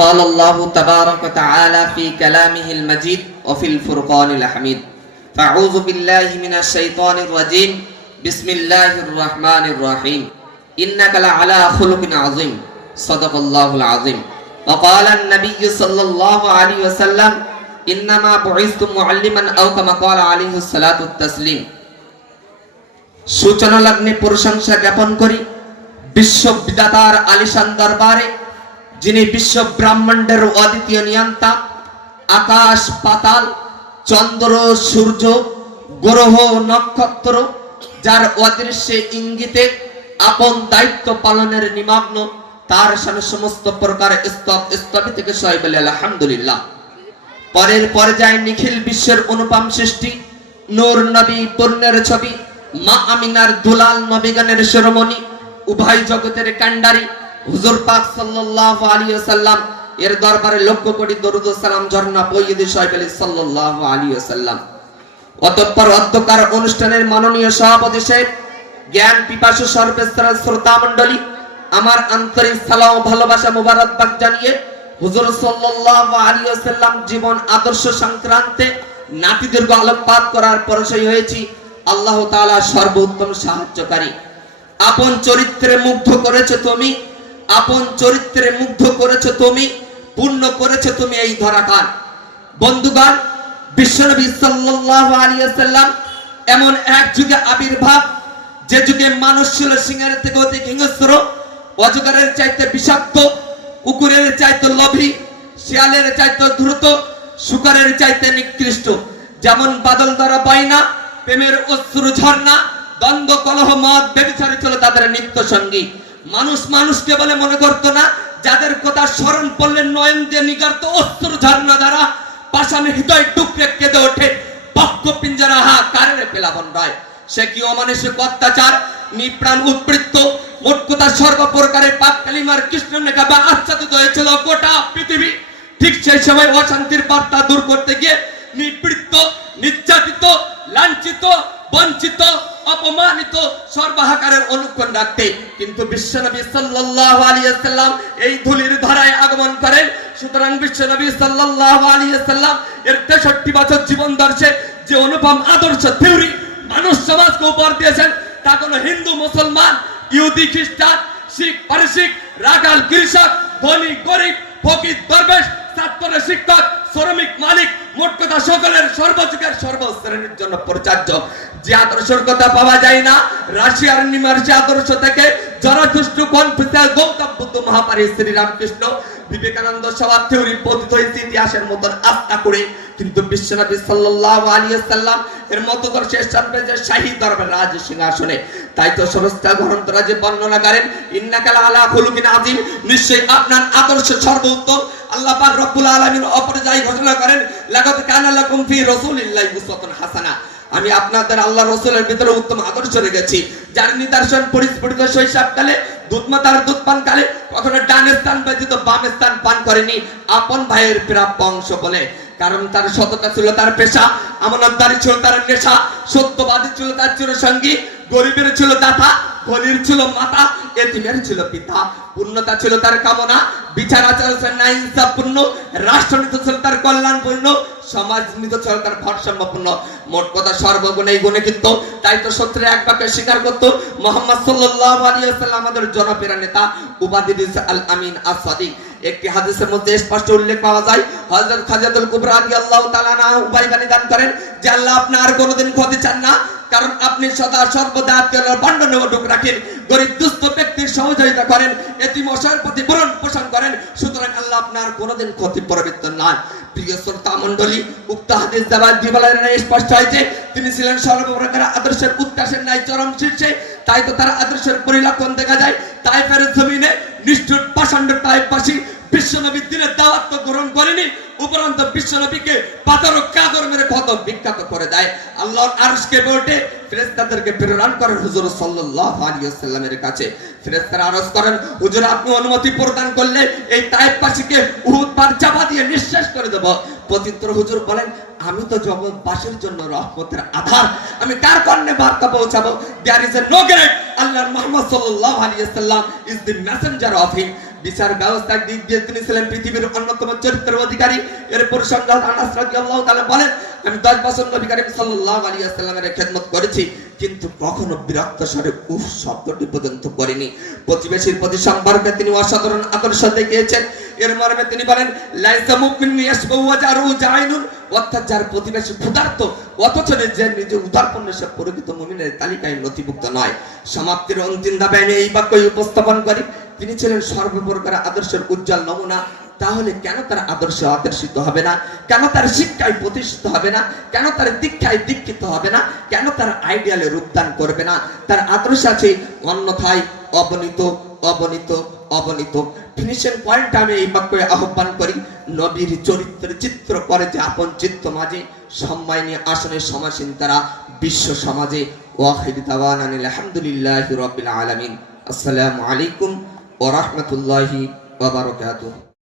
قال الله تبارك وتعالى في كلامه المجيد وفي الفرقان الحميد فأعوذ بالله من الشيطان الرجيم بسم الله الرحمن الرحيم إنك لعلى خلق عظيم صدق الله العظيم وقال النبي صلى الله عليه وسلم إنما بعثت معلما أو كما قال عليه الصلاة والتسليم সূচনা লগ্নে প্রশংসা জ্ঞাপন করি বিশ্ব বিধাতার আলিশান দরবারে, যিনি বিশ্ব ব্রহ্মাণ্ডের অদ্বিতীয় নিয়ন্তা, আকাশ পাতাল, চন্দ্র সূর্য গ্রহ নক্ষত্র, যার অদৃশ্যে ইঙ্গিতে আপন দায়িত্ব পালনের নিমগ্ন, তার সামনে সমস্ত প্রকার স্তব থেকে সবাই বলে আলহামদুলিল্লাহ। পরের পর্যায়ে নিখিল বিশ্বের অনুপম সৃষ্টি, নূর নবী পূর্ণের ছবি, মা আমিনার দুলাল নবীগণের শিরোমণি, উভয় জগতের কান্ডারি হুজুর পাক সাল্লাল্লাহু আলাইহি ওয়াসাল্লাম এর দরবারে লক্ষ কোটি দরুদ ও সালাম ঝর্ণা বইয়ে দিয়ে সবাই বলে সাল্লাল্লাহু আলাইহি ওয়াসাল্লাম। অতঃপর অধ্যকার অনুষ্ঠানের মাননীয় সভাপতি সাহেব, জ্ঞান পিপাসু সর্বস্তরের শ্রোতা মণ্ডলী, আমার আন্তরিক সালাম ও ভালোবাসা মোবারকবাদ জানিয়ে হুজুর সাল্লাল্লাহু আলাইহি ওয়াসাল্লাম জীবন আদর্শ সংক্রান্তে নাতিদীর্ঘ আলোকপাত করার পরিচয় হয়েছি। আল্লাহ তাআলা সর্বোত্তম সাহায্যকারী। আপন চরিত্রে মুগ্ধ করেছে তুমি, আপন চরিত্রে মুগ্ধ করেছে তুমি, পূর্ণ করেছে তুমি এই ধরাকার। বন্ধুগণ, বিশ্বনবী সাল্লাল্লাহু আলাইহি ওয়াসাল্লাম এমন এক যুগে আবির্ভাব, যে যুগে মানুষ ছিল সিংহের থেকে অধিক হিংস্র, অজগরের চাইতে বিষাক্ত, কুকুরের চাইতে লোভী, শিয়ালের চাইতে দ্রুত, শুকরের চাইতে নিকৃষ্ট। যেমন বাদল দ্বারা বাইনা, প্রেমের অশ্রু ঝর্ণা, দ্বন্দ্ব কলহ মদ ব্যভিচারী ছিল তাদের নিত্য সঙ্গী। মানুষ মানুষকে বলে মনে করতো না, যাদের কথা স্মরণ পড়লে নয়ন দিয়ে নিগার্ত অশ্রু ঝর্ণা দ্বারা পাষাণে হৃদয় টুকরে কেঁদে ওঠে, বক্ষ পিঞ্জরা হাহাকারে প্লাবন হয়। সে কি অমানুষিক অত্যাচার, নিপ্রাণ উৎপৃত্ত, মোট কথা সর্বপ্রকারের পাপ কালিমার কৃষ্ণ নেখা বা আচ্ছাদিত হয়েছিল গোটা পৃথিবী। ঠিক সেই সময় অশান্তির বার্তা দূর করতে গিয়ে নিপীড়িত, নির্যাতিত, লাঞ্ছিত, বঞ্চিত, অপমানিত সর্বাহাকারের অনুক্ষণ রাখতে কিন্তু বিশ্বনবী সাল্লাল্লাহু আলাইহি ওয়াসাল্লাম এই ধুলির ধারায় আগমন করেন। সুতরাং বিশ্বনবী সাল্লাল্লাহু আলাইহি ওয়াসাল্লাম এর 63 বছর জীবন দর্শে যে অনুপম আদর্শ থিওরি মানুষ সমাজকে উপহার দিয়েছেন, তা কোনো হিন্দু মুসলমান, ইহুদি খ্রিস্টান, শিখ পারসিক, রাখাল কৃষক, ধনী গরিব, ফকির দরবেশ, ছাত্র শিক্ষক, শ্রমিক মালিক, মোট কথা সকলের সর্বযুগের সর্বশ্রেণীর জন্য প্রযোজ্য। যে আদর্শের কথা পাওয়া যায় না রাশিয়ার নিমার্সি আদর্শ থেকে জরাথুষ্ট্র, কনফুসিয়াস, গৌতম বুদ্ধ, মহাপারী শ্রীরামকৃষ্ণ, বিবেকানন্দ সবার থিওরি পতিত হয়েছে ইতিহাসের মতন আস্থা করে। কিন্তু বিশ্বনবী সাল্লাল্লাহু আলাইহি ওয়াসাল্লাম এর মতদর্শে সামনে যে শাহী দরবার রাজ সিংহাসনে, তাই তো সমস্ত গ্রন্থরাজে বর্ণনা করেন ইন্নাকা আলা খুলুকিন আযীম, নিশ্চয়ই আপনার আদর্শ সর্বোত্তম। আল্লাহ পাক রব্বুল আলামিন অপরিযায়ী ঘোষণা করেন লাকাদ কানা লাকুম ফি রাসূলিল্লাহি উসওয়াতুন হাসানা, আমি আপনাদের আল্লাহ রাসূলের ভিতরে উত্তম আদর্শ রেখেছি, যার নিদর্শন পরিস্ফুটিত শৈশবকালে দুধমাতার দুধ পান কালে কখনো ডান স্থান ব্যতীত বাম স্থান পান করেনি, আপন ভাইয়ের প্রাপ্য অংশ বলে। কারণ তার সততা ছিল তার পেশা, আমানতদারি ছিল তার নেশা, সত্যবাদী ছিল তার চিরসঙ্গী, গরিবের ছিল দাতা, ধনীর ছিল মাতা, এতিমের ছিল পিতা, পূর্ণতা ছিল তার কামনা, বিচার আচার ছিল ন্যায় ইনসাফপূর্ণ, রাষ্ট্রনীতি ছিল তার কল্যাণপূর্ণ, সমাজ নীতি ছিল তার ভারসাম্যপূর্ণ। মোট কথা সর্বগুণে গুণে কিন্তু। তাই তো সত্যের এক বাক্যে স্বীকার করত মুহাম্মদ সাল্লাল্লাহু আলাইহি ওয়াসাল্লাম আমাদের জনপ্রিয় নেতা, উপাধি দিয়েছে আল আমিন আস-সাদিক। একটি হাদিসের মধ্যে স্পষ্ট উল্লেখ পাওয়া যায়, হযরত খাদিজাতুল কুবরা রাদিয়াল্লাহু তাআলা আনহা উপায় দান করেন যে আল্লাহ আপনার কোনোদিন ক্ষতি চান না, কারণ আপনি সদা সর্বদা আত্মীয়তার বন্ধন অটুট রাখেন, গরিব দুস্থ ব্যক্তির সহযোগিতা করেন, এতিম অসহায়ের প্রতি ভরণ পোষণ করেন। সুতরাং আল্লাহ আপনার কোনোদিন ক্ষতি প্রবৃত্ত নয়। প্রিয় শ্রোতা মণ্ডলী, উক্ত হাদিস দ্বারা দিবালের স্পষ্ট হয়েছে তিনি ছিলেন সর্বপ্রকার আদর্শের উত্তাসের ন্যায় চরম শীর্ষে। তাই তো তার আদর্শের পরিলক্ষণ দেখা যায় তায়েফের জমিনে। নিষ্ঠুর পাষণ্ড তায়েফবাসী বিশ্বনবী দিনের দাওয়াত তো গ্রহণ করেনি, উপরন্ত বিশ্বনবীকে পাথর ও কাদর মেরে কত বিখ্যাত করে দেয়। আল্লাহর আরশকে বটে ফেরেশতাদেরকে প্রেরণ করেন হুজুর সাল্লাল্লাহু আলাইহি ওয়াসাল্লামের কাছে। ফেরেশতারা আরজ করেন হুজুর আপনি অনুমতি প্রদান করলে এই তায়েফবাসীকে উহুদ পাহাড় চাপা দিয়ে নিঃশেষ করে দেব। পবিত্র হুজুর বলেন আমি তো জগৎবাসীর জন্য রহমতের আধার, আমি কার কর্ণে বার্তা পৌঁছাবো? There is a no great আল্লাহর মুহাম্মদ সাল্লাল্লাহু আলাইহি ওয়াসাল্লাম is the messenger of him. বিচার ব্যবস্থার দিক দিয়ে তিনি ছিলেন পৃথিবীর অন্যতম চরিত্রের অধিকারী। এর প্রসঙ্গে আনাস রাদিয়াল্লাহু তাআলা বলেন, আমি 10 বছর নবী করিম সাল্লাল্লাহু আলাইহি ওয়াসাল্লামের খেদমত করেছি, কিন্তু কখনো বিরক্ত স্বরে উফ শব্দটি পর্যন্ত করিনি। প্রতিবেশীর প্রতি সম্পর্কে তিনি অসাধারণ আকর্ষণ দেখিয়েছেন। এর মর্মে তিনি বলেন, লাইসা মুমিন ইয়াশবাউ ওয়া জারু জাইনুন, অর্থাৎ যার প্রতিবেশী ক্ষুধার্ত অথচ যে নিজে উদারপূর্ণ সে প্রকৃত মুমিনের তালিকায় নথিভুক্ত নয়। সমাপ্তির অন্তিম ধাপে আমি এই বাক্যই উপস্থাপন করি, তিনি ছিলেন সর্বপ্রকার আদর্শের উজ্জ্বল নমুনা। তাহলে কেন তার আদর্শে আদর্শিত হবে না? কেন তার শিক্ষায় প্রতিষ্ঠিত হবে না? কেন তার দীক্ষায় দীক্ষিত হবে না? কেন তার আইডিয়ালে রূপদান করবে না? তার আদর্শ আছে, অন্যথায় অবনীত অবনীত অবনীত। ফিনিশিং পয়েন্ট আমি এই বাক্যে আহ্বান করি, নবীর চরিত্রের চিত্র করে যে আপন চিত্ত মাঝে সম্মানী আসনের সমাসীন তারা বিশ্ব সমাজে। ওয়াখির দাওয়ানা আলহামদুলিল্লাহি রাব্বিল আলামিন। আসসালামু আলাইকুম ওয়া রাহমাতুল্লাহি ওয়া বারাকাতুহু।